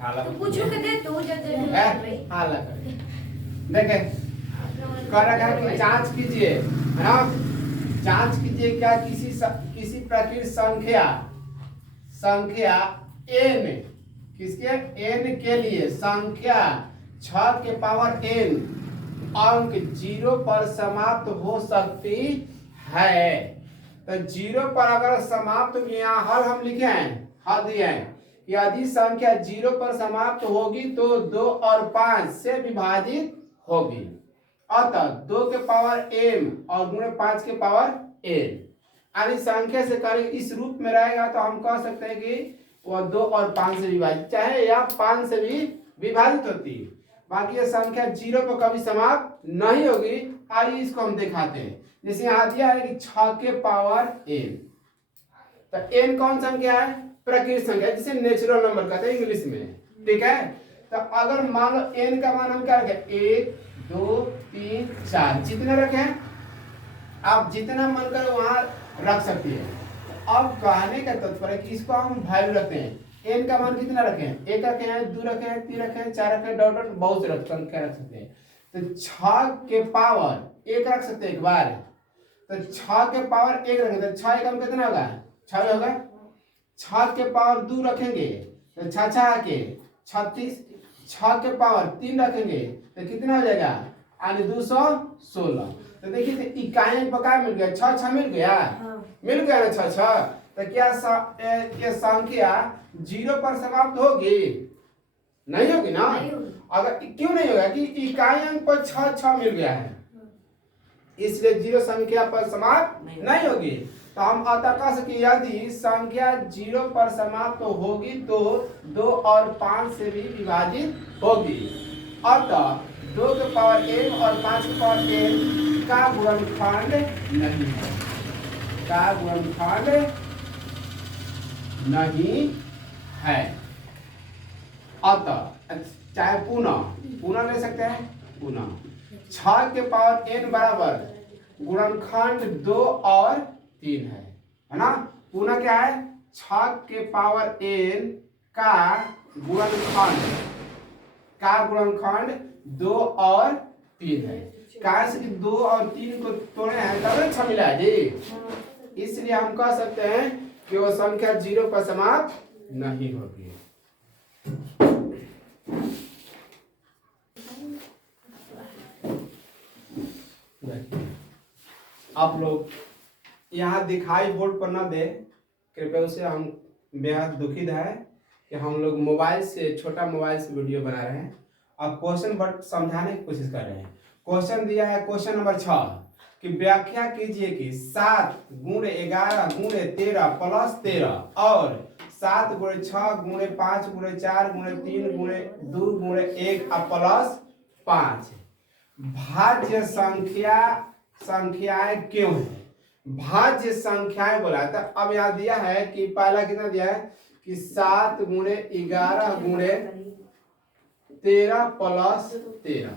हाला पूछो के दे तू जज हाला कर देखे कर रखा है कि जांच कीजिए है ना। जांच कीजिए क्या किसी प्रकृत संख्या n किसके n के लिए संख्या 6 के पावर n अंक 0 पर समाप्त हो सकती है। तो 0 पर अगर समाप्त यहाँ हल हम लिखे हैं, हल दिए हैं कि यदि संख्या 0 पर समाप्त होगी तो 2 और 5 से विभाजित होगी। अतः 2 के पावर m और गुणे 5 के पावर n यानी संख्या से कार्य इस रूप में रहेगा तो हम कह सकते हैं कि वह 2 और 5 से विभाजित चाहे या 5 से भी विभाजित होती है। बाकी ये संख्या 0 पर कभी समाप्त नहीं होगी। आइए इसको हम दिखाते हैं। जैसे यहाँ दिया है कि 6 के पावर n, तो n कौन संख्या है? प्रकृत संख्या, जिसे नेचुरल नंबर कहते हैं इंग्लिश में। ठीक है, तो अगर मान लो n का मान हम क्या रखें 1 2 3 4 जितने रखें आप जितना मन करो वहां रख सकती है। अब कहने का तात्पर्य कि इसको हम वैल्यू रखते हैं। n का मान कितना रखें? 1 रखे हैं, 2 रखे हैं, 3 रखे हैं, 4 रखे हैं, डॉट डॉट बहुत से संख्या रख सकते हैं। तो 6 के पावर 1 रख सकते हैं एक बार। तो 6 के पावर 1 रखेंगे तो 6 एकम कितना होगा? 6 होगा। 6 के पावर 2 रखेंगे तो 6 6 के 36। 6 के पावर 3 रखेंगे तो कितना हो जाएगा? यानी 216। तो देखिए तो इकाई पका मिल गया, 6 6 मिल गया। मिल गया ना 6 6। तो क्या ये संख्या 0 पर समाप्त होगी? नहीं होगी ना। अगर क्यों नहीं होगा कि इकाई अंक पर 6 6 मिल गया है, इसलिए 0 संख्या पर समाप्त नहीं होगी। तो हम अतः कह सके यदि संख्या 0 पर समाप्त होगी तो 2 और 5 से भी विभाजित होगी। अतः 2 के पावर n और 5 के पावर n का गुणनखंड नहीं है, का गुणनखंड नहीं है। अतः चाहे पुनः ले सकते हैं, पुनः 6 के पावर n बराबर गुणनखंड 2 और 3 है ना। पुनः क्या है? 6 के पावर n का गुणनखंड 2 और 3 है। कारण से 2 और 3 को तोड़े हैं तब 6 मिला है जी। इसलिए हम कह सकते हैं कि वो संख्या 0 पर समाप्त नहीं होगी। आप लोग यहाँ दिखाई बोर्ड पर ना दे कृपया, उसे हम बेहद दुखित है कि हम लोग मोबाइल से, छोटा मोबाइल से वीडियो बना रहे हैं और क्वेश्चन बट समझाने की कोशिश कर रहे हैं। क्वेश्चन दिया है क्वेश्चन नंबर 6 कि व्याख्या कीजिए कि 7 गुणे 11 गुणे 13 प्लस 13 और 7 गुणे 6 गुणे 5 गुणे 4 गुणे 3 गुणे 2 गुणे 1 प्लस 5 भाज्य संख्याएं क्यों है? भाज्य संख्याएं बोला था। अब यहाँ दिया है कि पहला कितना दिया है कि 7 गुणे 11 गुणे 13 प्लस 13।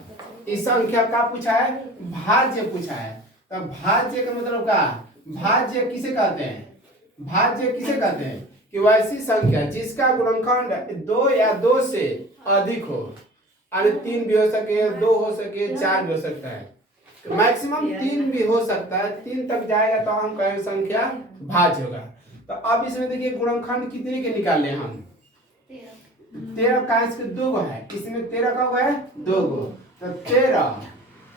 इस संख्या का पूछा है, भाज्य पूछा है। तो भाज्य का मतलब क्या? भाज्य किसे कहते हैं? भाज्य किसे कहते हैं कि वैसी संख्या जिसका गुणनखंड 2 या 2 से अधिक हो, यानी 3 भी हो सके, 2 हो सके, 4 भी हो सकता है, मैक्सिमम 3 भी हो सकता है। 3 तक जाएगा तो हम कहेंगे संख्या भाज्य होगा। तो अब इसमें देखिए गुणनखंड कितने के निकाल लें हम? 13 का इसके 2 गो है, इसमें 13 का है 2 गो। तो 13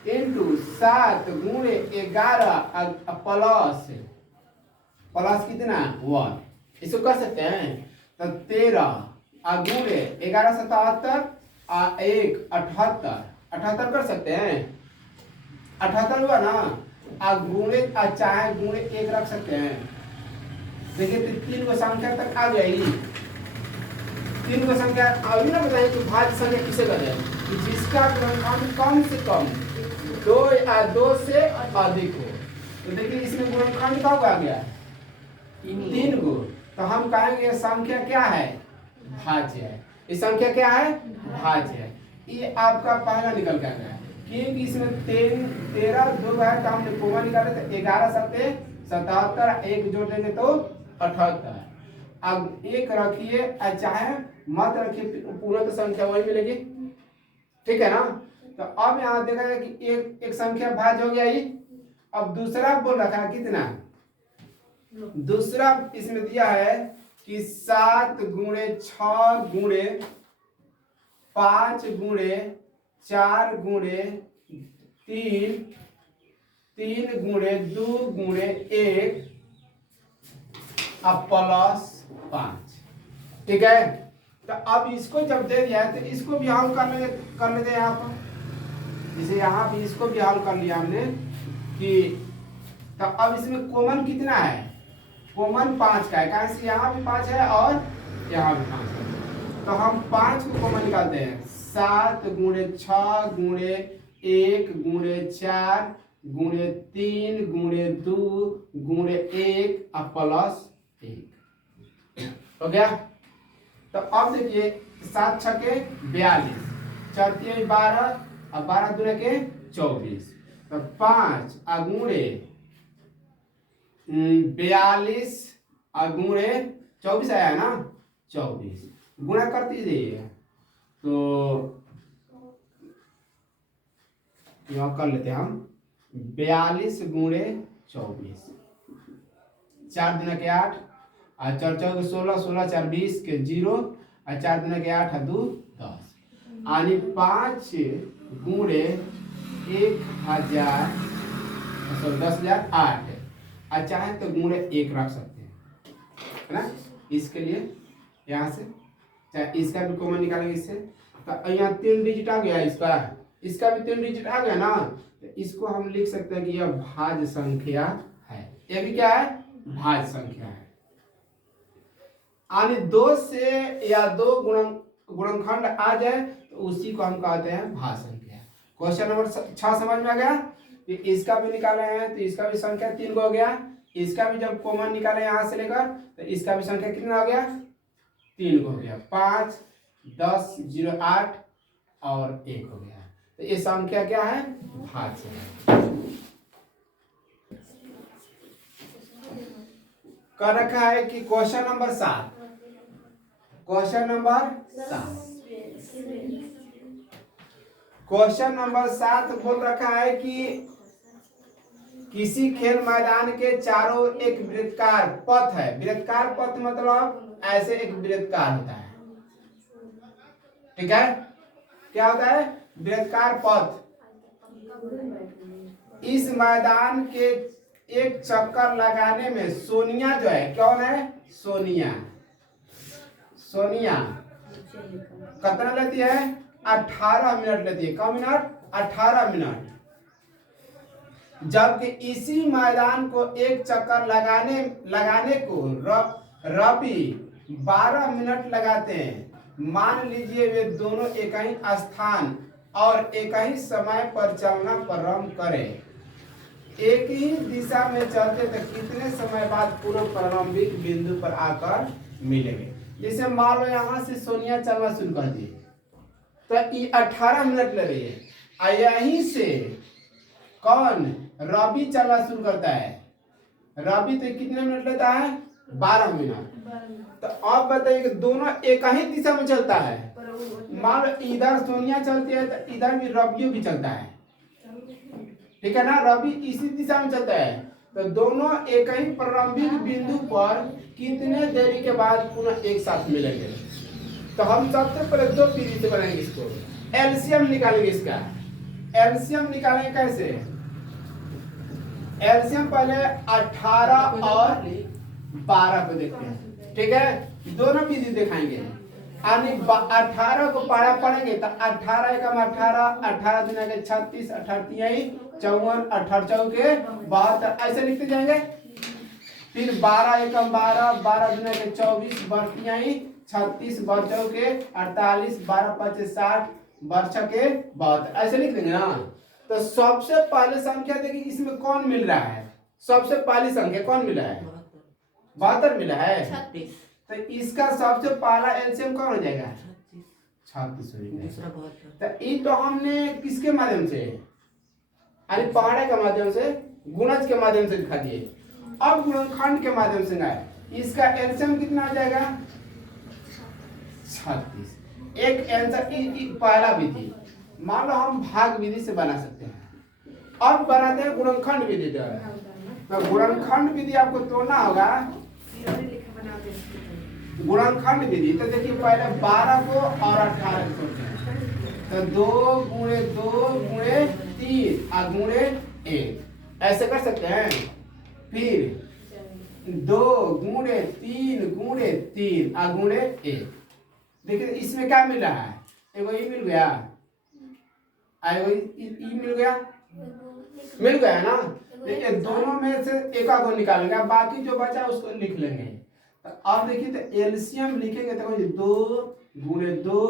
इंटू 7 गुणे 11 प्लस कितना 1, इसको कर सकते हैं। तो 13 गुणे 11 77 और 1 78 कर सकते हैं। 78 हुआ ना। गुणे चाहे गुणे 1 रख सकते हैं। देखिए 3 को संख्या तक आ गई। 3 को संख्या अभी ना बताइए कि भाज्य संख्या किसे कहते हैं कि जिसका गुणनखंड कम से कम 2 या 2 से अधिक हो। तो देखिए इसमें गुणनखंड कब आ गया? 3 गो। तो हम कहेंगे संख्या क्या है? भाज्य है। ये संख्या क्या है? भाज्य है। ये आपका पहला निकल कर गया क्योंकि इसमें 13 2 है तो हमने कोमा निकाले तो 11 7 77, 1 जोड़ देंगे तो 78। अब 1 रखिए चाहे मत रखिए, पूर्ण संख्या वही मिलेगी, ठीक है ना। तो अब यहाँ देखा जाए कि एक संख्या भाज्य हो गया ये। अब दूसरा बोल रखा है कितना, दूसरा इसमें दिया है कि 7 गुणे 6 गुणे 5 गुणे 4 गुणे 3 3 गुणे 2 गुणे 1 अब प्लस 5, ठीक है। तो अब इसको जब दे दिया है तो इसको भी हल कर लेते हैं यहाँ पर, जैसे यहाँ भी इसको भी हल कर लिया हमने कि तो अब इसमें कॉमन कितना है, कॉमन 5 का है, कारण से यहाँ भी 5 है और यहाँ भी 5 है। तो हम 5 को कॉमन निकालते हैं, 7 गुणे 6 गुणे 1 गुणे 4 गुणे 3 गुणे 2 गुणे 1 और प्लस 1 हो गया। तो अब देखिए 7 छके 42, 4 3 12 और 12 दूने के 24, तो 5 गुणे 42 और गुणे 24 आया ना, 24 गुणा कर दीजिए। तो यहाँ कर लेते हैं हम 42 गुणे 24, 4 दूने के 8 और 4 4 16, 16 4 20 के 0 और 4 दूने के 8 2 10 यानी 5 गुणे 1000 10,008 और चाहे तो गुणे 1 रख सकते हैं, है ना। इसके लिए यहाँ से चाहे इसका भी कॉमन निकालेंगे इससे, तो यहाँ 3 डिजिट आ गया, इसका भी 3 डिजिट आ गया ना, तो इसको हम लिख सकते हैं कि यह भाज्य संख्या है। ये भी क्या है, भाज्य संख्या है। यानी 2 से या 2 गुणनखंड आ जाए तो उसी को हम कहते हैं भाज्य संख्या। क्वेश्चन नंबर 6 समझ में आ गया। कि इसका भी निकाले हैं तो इसका भी संख्या 3 को हो गया, इसका भी जब कॉमन निकाले यहाँ से लेकर तो इसका भी संख्या कितना हो गया, 3 को हो गया, 5 10 0 8 और 1 हो गया। तो ये संख्या क्या है, भाज्य है। कर रखा है कि क्वेश्चन नंबर 7, क्वेश्चन नंबर 7 बोल रखा है कि किसी खेल मैदान के चारों एक वृत्ताकार पथ है। वृत्ताकार पथ मतलब ऐसे एक वृत्ताकार होता है, ठीक है। क्या होता है, वृत्ताकार पथ। इस मैदान के एक चक्कर लगाने में सोनिया जो है, कौन है, सोनिया कितना लेती है, 18 मिनट लेती है। कम मिनट, 18 मिनट। जबकि इसी मैदान को एक चक्कर लगाने को रवि 12 मिनट लगाते हैं। मान लीजिए वे दोनों एक ही स्थान और एक ही समय पर चलना प्रारंभ करें, एक ही दिशा में चलते तो कितने समय बाद पूर्व प्रारंभिक बिंदु पर आकर मिलेंगे। जैसे मान लो यहाँ से सोनिया चलना शुरू कर दी तो ये 18 मिनट ले रही है, और यहीं से कौन, रवि चलना शुरू करता है। रवि तो कितने मिनट लेता है, 12 मिनट। तो अब बताइए कि दोनों एक ही दिशा में चलता है। मान लो इधर सोनिया चलती है तो इधर भी रवि भी चलता है, ठीक है ना। रवि इसी दिशा में चलता है, तो दोनों एक ही प्रारंभिक बिंदु पर कितने देरी के बाद पुनः एक साथ मिलेंगे। तो हम सबसे पहले 2 पीढ़ी से बनाएंगे इसको, एलसीएम निकालेंगे। इसका एलसीएम निकालेंगे कैसे, एलसीएम पहले 18 और 12 को देखते हैं, ठीक है। दोनों विधि दिखाएंगे। 18 को पारा पढ़ेंगे तो 18 एकम 18, 18 दुना के 36, 18 तिहाई 54, 18 चौके 72, ऐसे लिखते जाएंगे। फिर 12 एकम 12, 12 दुना के 24, 12 तिहाई 36, 12 चौके 48, 12 पचे 60, 12 छके 72, ऐसे लिख देंगे ना। तो सबसे पहले संख्या देखिए इसमें कौन मिल रहा है, सबसे पहली संख्या कौन मिला है, 72 मिला है। 36, तो इसका सबसे पहला एलसीएम कौन हो जाएगा, 36 हो जाएगा। तो ये तो हमने किसके माध्यम से, अरे पहाड़े के माध्यम से, गुणज के माध्यम से दिखा दिए। अब गुणनखंड के माध्यम से ना, इसका एलसीएम कितना हो जाएगा, 36। एक आंसर पहला विधि, मान लो हम भाग विधि से बना सकते हैं। अब बनाते हैं गुणनखंड विधि द्वारा। तो गुणनखंड विधि आपको तोड़ना होगा। गुणनखंड विधि तो देखिए पहले 12 को और 18 को तोड़ते हैं। तो 2 गुणे 2 गुणे 3 और गुणे 1 ऐसे कर सकते हैं। फिर 2 गुणे 3 गुणे 3 और गुणे 1। देखिए इसमें क्या मिल रहा है, एगो ई मिल गया, एगो ई मिल गया ना। देखिए दोनों में से एक को निकालेंगे, बाकी जो बचा उसको लिख लेंगे। तो अब देखिए तो एलसीएम लिखेंगे तो 2 गुणे 2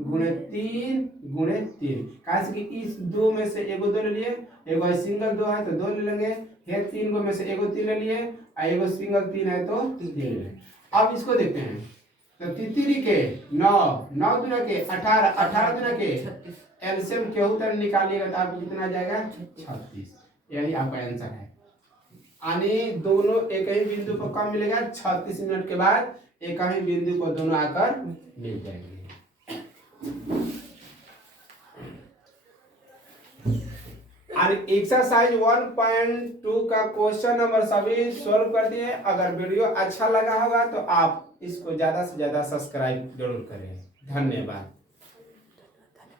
गुणे 3 गुणे 3। कैसे कि इस 2 में से एगो 2 ले लिए, एगो सिंगल 2 है तो 2 ले लेंगे। ये 3 को में से एगो 3 ले लिए, एगो सिंगल 3 है तो 3 ले लेंगे। अब इसको देखते हैं। तो 3 के 9 9 दूना के 18 18 दूना के एलसीएम केहू तरह निकालिएगा तो आपको कितना आ जाएगा 36। यही आपका आंसर है। यानी दोनों एक ही बिंदु पर कब मिलेगा, 36 मिनट के बाद एक ही बिंदु पर दोनों आकर मिल जाएंगे। और एक्सरसाइज 1.2 का क्वेश्चन नंबर सभी सॉल्व कर दिए। अगर वीडियो अच्छा लगा होगा तो आप इसको ज्यादा से ज्यादा सब्सक्राइब जरूर करें। धन्यवाद।